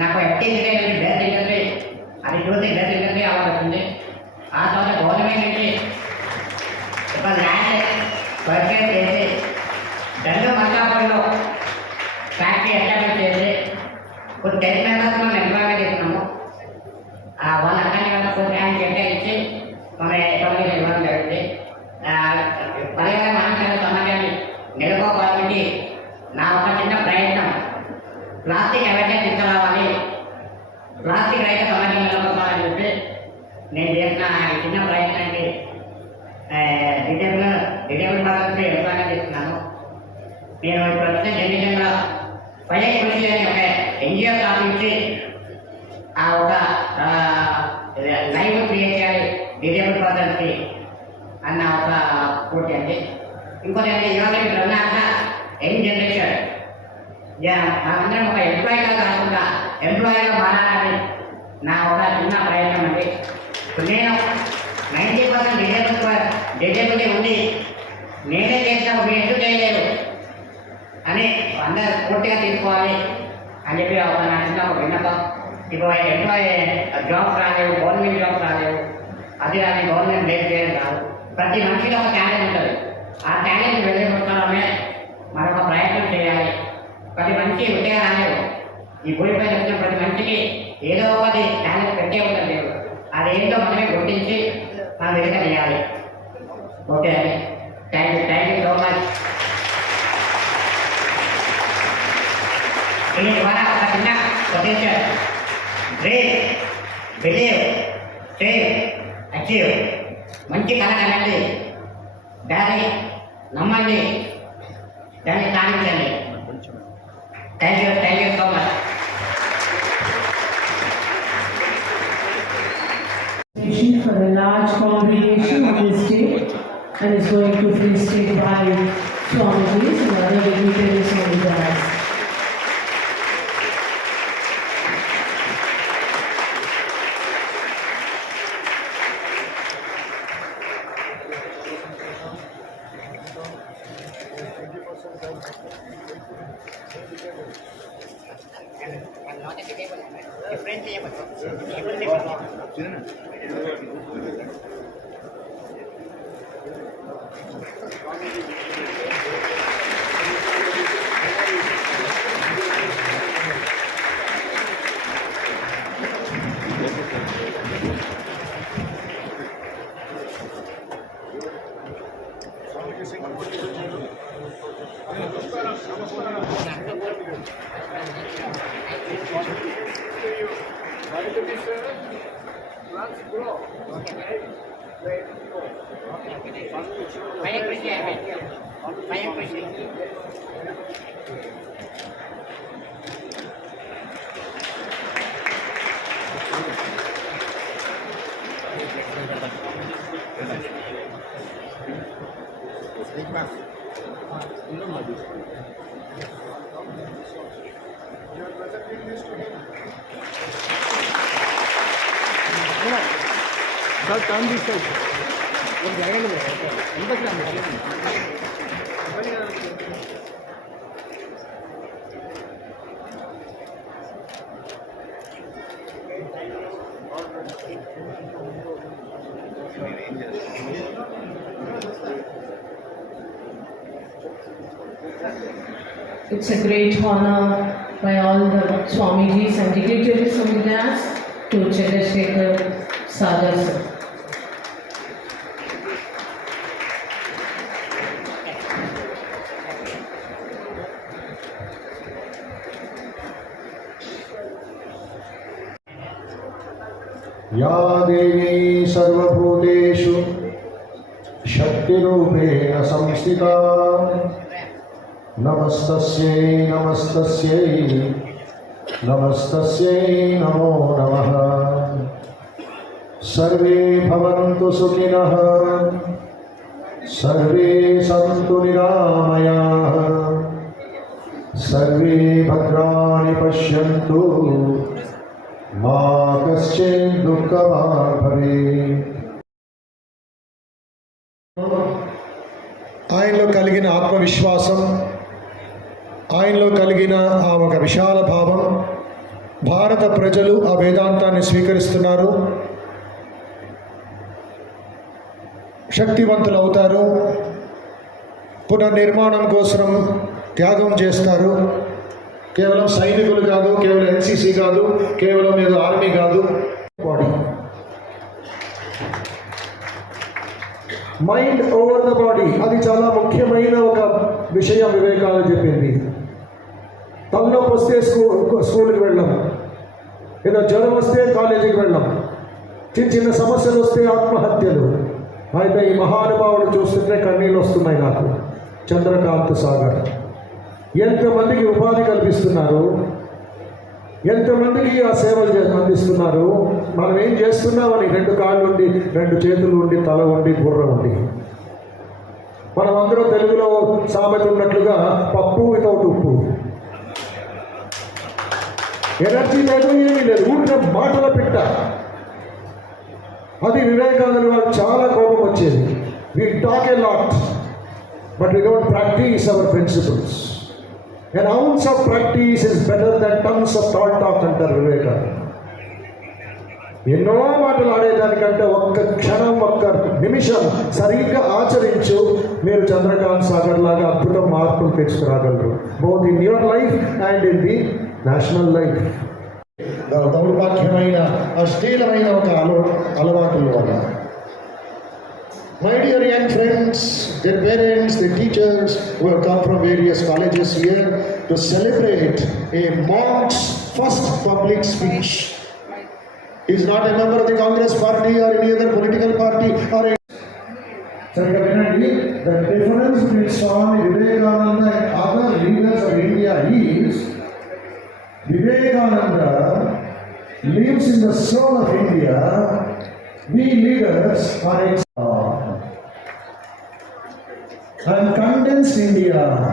నాకు FT నుంచి dress industry అది చూసి డ్రెస్ ఇండస్ట్రీ అవార్డు వచ్చింది. ఆ తర్వాత గవర్నమెంట్ నుంచి ఒక ల్యాండ్ పర్చేజ్ చేసి రెండు మల్కాపూర్లో ఫ్యాక్టరీ ఎస్టాబ్లిష్ చేసి ఇప్పుడు 10 మెంబర్స్ మనం ఎంప్లాయ్మెంట్ చేస్తున్నాము. వాళ్ళ అక్కడిని వాళ్ళ ల్యాండ్ కేటాయించి మన ఎకనామీకి ఇవ్వడం జరిగింది. పర్యావరణ మానవ సమాజాన్ని నెలకొల్పడానికి నా ఒక చిన్న ప్రయత్నం ప్లాస్టిక్ అవేర్నెస్ తీసుకురావాలి, ప్లాస్టిక్ రహిత సమాజం నెలకొల్పాలని చెప్పి నేను చేసిన చిన్న ప్రయత్నానికి డిజేబుల్ పర్సన్స్ ఎంప్లాయ్మెంట్ చేస్తున్నాను. నేను ఇప్పుడు వచ్చిన జనరేషన్లో పైకి కృషి అని ఒక NGO స్థాపించి ఆ ఒక లైవ్ క్రియేట్ చేయాలి డిజేబుల్ పర్సన్స్కి అన్న ఒక పోటీ అండి. ఇంకోటి అంటే ఇవాళ ఇక్కడ ఉన్నాక యంగ్ జనరేషన్ అందరం ఒక ఎంప్లాయీగా కాకుండా ఎంప్లాయీగా మారాలని నా ఒక చిన్న ప్రయత్నం అండి. నేను 90% డిజేబుల్ ఉంది, నేనే చేసిన మీరు ఎందుకు చేయలేదు అని అందరూ పూర్తిగా తీసుకోవాలి అని చెప్పి ఒక నా చిన్న ఒక విన్నపం. ఇప్పుడు ఎంప్లాయీ జాబ్స్ రాలేవు, గవర్నమెంట్ జాబ్స్ రాలేవు, అది రాని గవర్నమెంట్ బ్లేమ్ చేయడం కాదు. ప్రతి మనిషిలో ఒక టాలెంట్ ఉంటుంది. ఆ టాలెంట్ వెళ్ళిపోవడమే మరొక ప్రయత్నం చేయాలి. ప్రతి మనిషి ఉట్టిగా రాలేవు. ఈ భూమిపై వచ్చిన ప్రతి మనిషికి ఏదో ఒకటి టాలెంట్ పెట్టే ఉంటుంది. అది ఏంటో మనమే గుర్తించి మనం వెనుక చేయాలి. ఓకే అండి, థ్యాంక్ యూ సో మచ్. దీని ద్వారా ఒక చిన్న potential dream, believe, save, achieve, మంచి కళ కలండి, దాన్ని నమ్మండి, దాన్ని సాధించండి. Thank you so much. For a large congregation on this day and is going to felicitated by Swamijis and other dignitaries on the dais. It's a great honor by all the Swamijis and dignitaries of the dais to Chandrasekhar Sagar sir. या देवी सर्वभूतेषु शक्तिरूपेण संस्थिता नमस्तस्यै नमस्तस्यै नमस्तस्यै नमो नमः। सर्वे भवन्तु सुखिनः, सर्वे सन्तु निरामयाः, सर्वे भद्राणि पश्यन्तु, मा कश्चित् दुःखभाग् भवेत्। ఆయనలో కలిగిన ఆత్మవిశ్వాసం, ఆయనలో కలిగిన ఆ ఒక విశాల భావం, భారత ప్రజలు ఆ వేదాంతాన్ని స్వీకరిస్తున్నారు, శక్తివంతులు అవుతారు, పునర్నిర్మాణం కోసం త్యాగం చేస్తారు. కేవలం సైనికులు కాదు, కేవలం ఎన్సీసీ కాదు, కేవలం ఏదో ఆర్మీ కాదు. Body, mind over the body, అది చాలా ముఖ్యమైన ఒక విషయం వివేకానంద చెప్పింది. తలనొప్పి వస్తే స్కూల్కి వెళ్ళాం, ఏదో జ్వరం వస్తే కాలేజీకి వెళ్ళాం, చిన్న చిన్న సమస్యలు వస్తే ఆత్మహత్యలు. అయితే ఈ మహానుభావుడు చూస్తుంటే కన్నీళ్ళు వస్తున్నాయి నాకు. చంద్రకాంత్ సాగర్ ఎంతమందికి ఉపాధి కల్పిస్తున్నారు, ఎంతమందికి ఆ సేవలు అందిస్తున్నారు. మనం ఏం చేస్తున్నామని 2 కాళ్ళు ఉండి, 2 చేతులు ఉండి, తల ఉండి, బుర్ర ఉండి. మనం అందరూ తెలుగులో సామెత ఉన్నట్లుగా పప్పు వితౌట్ ఉప్పు, ఎనర్జీ లేదు, ఏమీ లేదు, ఊరికే మాటల పిట్ట. అది వివేకానంద వాళ్ళకి చాలా కోపం వచ్చేది. We talk a lot but we don't practice our principles. An ounce of practice is better than tons of talk అంటారు వివేకానంద. ఎన్నో మాటలు ఆడేదానికంటే ఒక్క క్షణం, ఒక్క నిమిషం సరిగ్గా ఆచరించు, మీరు చంద్రకాంత్ సాగర్ లాగా అద్భుతం మార్పులు తెచ్చుకురాగలరు, both in your life and in the national life. దౌర్భాగ్యమైన అశ్లీలమైన ఒక అలవాటుల వల్ల. My dear young friends, their parents, their teachers who have come from various colleges here to celebrate a monk's first public speech. He is not a member of the Congress party or any other political party or a... Sariga vinandi, the difference between Swami Vivekananda and other leaders of India is Vivekananda lives in the soul of India. We leaders are and condensed India.